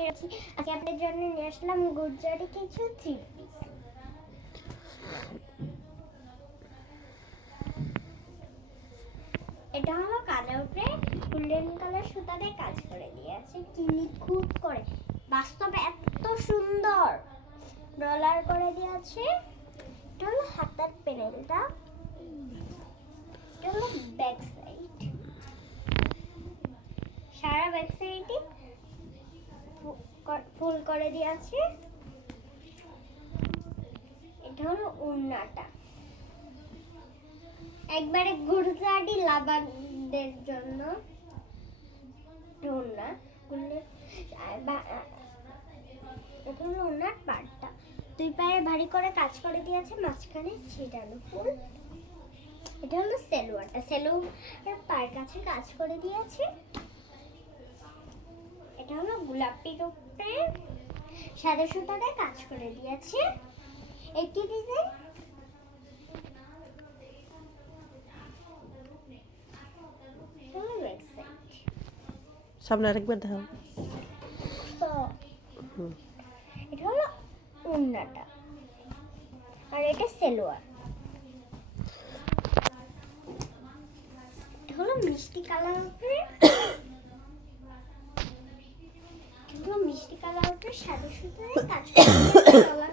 আজকে আপনাদের জন্য নিয়ে আসলাম গুজরাটি কিছু থ্রি পিস। এটা হলো কালার উপরে গোল্ডেন কালার সুতা দিয়ে কাজ করে দিয়েছে, কি নিখুঁত করে, বাস্তবে এত সুন্দর ডলার করে দিয়েছে। এটা হলো হাতার প্যানেলটা, এটা হলো ব্যাক সাইড, সারা ব্যাক সাইডে ফুল করে দিয়েছে। এটা হলো ওড়নাটা, একবারে গুজরাটি লাভারদের জন্য ওড়না। এটা হলো ওড়নার পাড়টা, দুই পায়ে ভারী করে কাজ করে দিয়েছে, মাঝখানে ছিটানো ফুল। এটা হলো সেলোয়ারটা, সেলোয়ার পায়ের কাছে কাজ করে দিয়েছে। এটা হলো গোলাপির উপরে সাদা সুতা দিয়ে কাজ করে দিয়েছে। একটি ডিজাইন সামনে আরেকবার দাও। এটা হলো ওড়নাটা, আর এটা সেলোয়ার। এটা হলো মিষ্টি কালার উপরে, মিষ্টি কালার উপরে সাদা সুতো দিয়ে কাজ করে